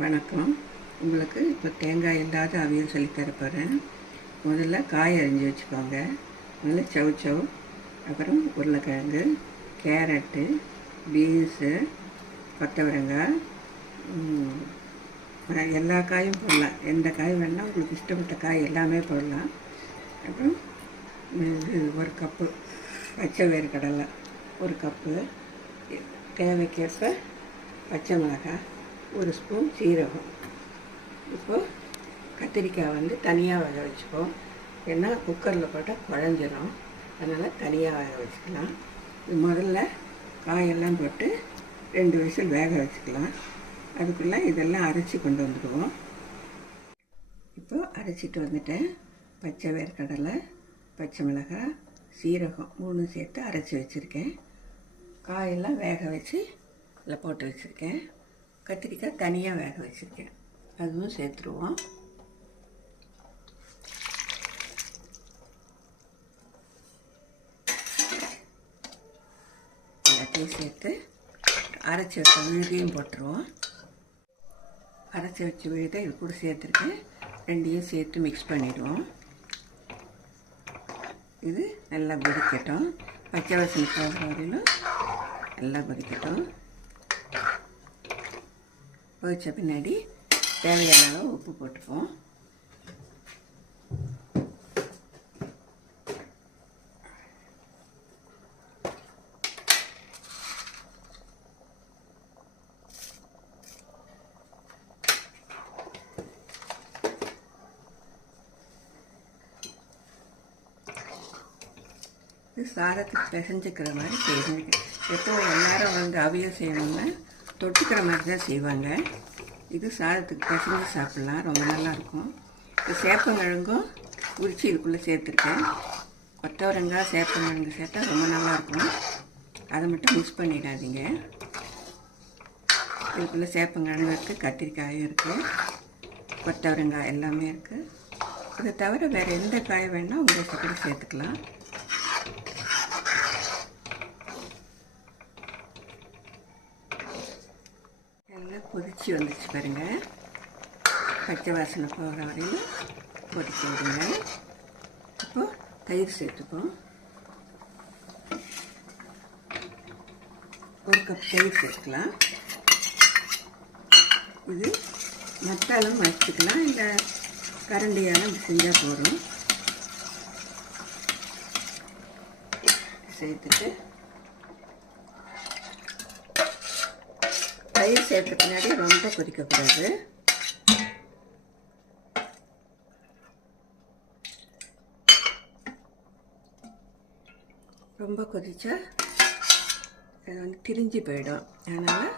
வணக்கம். உங்களுக்கு இப்போ தேங்காய் இல்லாத அவியல் சொல்லித்தர போகிறேன். முதல்ல காய் அரிஞ்சு வச்சுக்கோங்க. முதல்ல சவுச்சவ், அப்புறம் உருளைக்கிழங்கு, கேரட்டு, பீன்ஸு, கொத்தவரங்காய், எல்லா காயும் போடலாம். எந்த காய் வேணால் உங்களுக்கு இஷ்டப்பட்ட காய் எல்லாமே போடலாம். அப்புறம் இது ஒரு கப்பு பச்சை வேர்க்கடலை, ஒரு கப்பு, தேவைக்கேற்ப பச்சை மிளகாய், ஒரு ஸ்பூன் சீரகம். இப்போது கத்திரிக்காய் தனியாக வேக வச்சுப்போம். ஏன்னா குக்கரில் போட்டால் குழஞ்சிரும், அதனால் தனியாக வேக வச்சுக்கலாம். இது முதல்ல காயெல்லாம் போட்டு 2 விசில் வேக வச்சுக்கலாம். அதுக்குள்ளே இதெல்லாம் அரைச்சி கொண்டு வந்துடுவோம். இப்போது அரைச்சிட்டு வந்துட்டேன். பச்சை வேர்க்கடலை, பச்சை மிளகாய், சீரகம் 3 சேர்த்து அரைச்சி வச்சுருக்கேன். காயெல்லாம் வேக வச்சு இதில் போட்டு வச்சுருக்கேன். கத்திரிக்காய் தனியாக வேக வச்சுருக்கேன், அதுவும் சேர்த்துருவோம். எல்லாத்தையும் சேர்த்து அரைச்சி வச்ச விழுதையும் போட்டுருவோம். அரைச்சி வச்ச விழுதை இது கூட சேர்த்துருக்கேன். 2ஐயும் சேர்த்து மிக்ஸ் பண்ணிவிடுவோம். இது நல்லா கொதிக்கட்டும். பச்சை வாசனை போகிற வரையிலும் நல்லா கொதிக்கட்டும். கொதித்த பின்னாடி தேவையான அளவு உப்பு போட்டுப்போம். இது சாதத்துக்கு பிசைஞ்சிக்கிற மாதிரி செய்வாங்க. எப்போ எல்லாரும் அவியல் செய்யணும்னா தொட்டுக்கிற மாதிரி தான் செய்வாங்க. இது சாதத்துக்கு பிசைஞ்சு சாப்பிட்லாம், ரொம்ப நல்லாயிருக்கும். இப்போ சேப்பங்கிழங்கும் உரிச்சி இதுக்குள்ளே சேர்த்துருக்கேன். கொத்தவரங்காய், சேப்பங்கிழங்கு சேர்த்தா ரொம்ப நல்லாயிருக்கும். அதை மட்டும் மிக்ஸ் பண்ணிடாதீங்க. இதுக்குள்ளே சேப்பங்கிழங்கு இருக்குது, கத்திரிக்காயும் இருக்குது, கொத்தவரங்காய் எல்லாமே இருக்குது. இதை தவிர வேறு எந்த காய் வேணால் உங்கள் கூட சேர்த்துக்கலாம். கொதிச்சு வந்துச்சு பாருங்கள். பச்சை வாசனை போகிற வரையும் கொதிக்க விடுங்க. இப்போது தயிர் சேர்த்துப்போம். 1 கப் தயிர் சேர்த்துக்கலாம். இது மத்தாலும் வச்சுக்கலாம், இல்லை கரண்டியாலும் செஞ்சால் போதும். சேர்த்துட்டு தயிர் சேர்த்த பின்னாடி ரொம்ப கொதிக்கக்கூடாது. ரொம்ப கொதிச்சா அது திரிஞ்சு போயிடும். அதனால்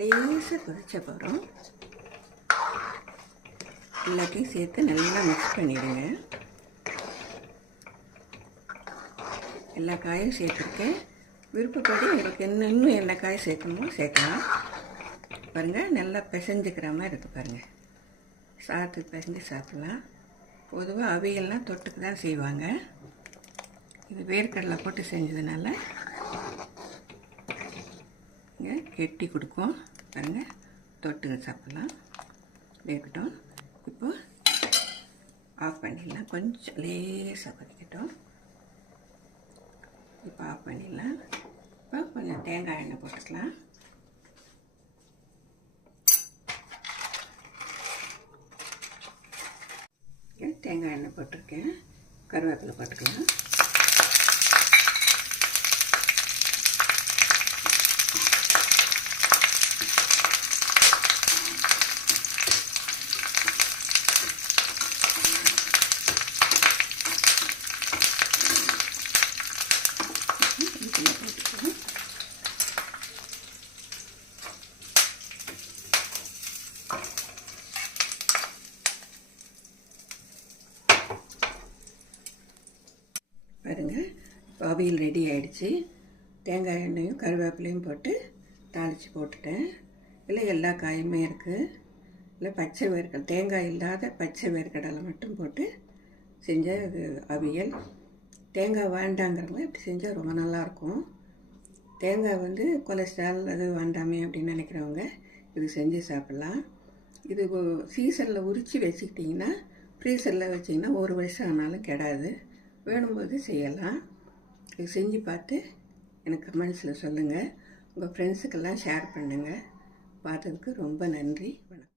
லேசாக கொதிச்ச போகிறோம். எல்லாத்தையும் சேர்த்து நல்லா மிக்ஸ் பண்ணிவிடுங்க. எல்லா காயும் சேர்த்துருக்கேன். விருப்பப்படி உங்களுக்கு இன்னும் என்ன காய் சேர்க்கணுமோ சேர்க்கலாம். பாருங்கள், நல்லா பிசைஞ்சிக்கிற மாதிரி இருக்குது பாருங்கள். சாதத்துக்கு பிசைஞ்சு சாப்பிட்லாம். பொதுவாக அவியெல்லாம் தொட்டுக்கு தான் செய்வாங்க. இது வேர்க்கடலை போட்டு செஞ்சதுனால இங்கே கெட்டி கொடுக்கும். பாருங்கள், தொட்டுங்க சாப்பிட்லாம். இருக்கட்டும். இப்போது ஆஃப் பண்ணிடலாம். கொஞ்சம் லேசாக கொதிக்கட்டும். இப்போ ஆஃப் பண்ணிடலாம். இப்போ கொஞ்சம் தேங்காய் எண்ணெய் போட்டுக்கலாம். தேங்காய் எண்ணெய் போட்டிருக்கேன். கருவேப்பிலை போட்டுக்கலாம். பாருங்கள், அவியல் ரெடி ஆகிடுச்சு. தேங்காய் எண்ணெயும் கருவேப்பிலையும் போட்டு தாளித்து போட்டுட்டேன். இதில் எல்லா காயுமே இருக்குது. இல்லை பச்சை வேர்க்கடலை, தேங்காய் இல்லாத பச்சை வேர்க்கடலை மட்டும் போட்டு செஞ்ச அவியல். தேங்காய் வேண்டாங்கிறவங்க இப்படி செஞ்சால் ரொம்ப நல்லாயிருக்கும். தேங்காய் கொலஸ்ட்ரால் அது வேண்டாமே அப்படின்னு நினைக்கிறவங்க இது செஞ்சு சாப்பிட்லாம். இது சீசனில் உரித்து வச்சுக்கிட்டிங்கன்னா ஃப்ரீசரில் வச்சிங்கன்னா 1 வருஷம் ஆனாலும் கெடாது. வேணும்போது செய்யலாம். இது செஞ்சு பார்த்து எனக்கு கமெண்ட்ஸில் சொல்லுங்கள். உங்கள் ஃப்ரெண்ட்ஸுக்கெல்லாம் ஷேர் பண்ணுங்கள். பார்த்ததுக்கு ரொம்ப நன்றி. வணக்கம்.